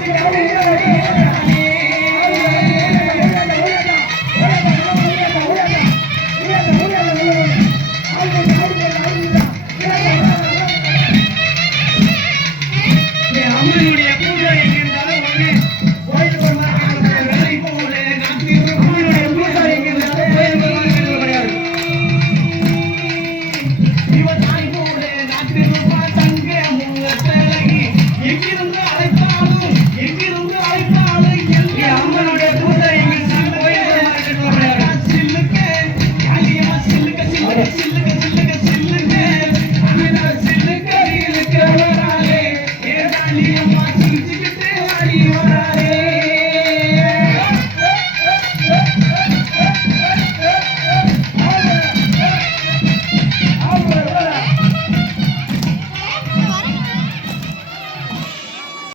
Thank you.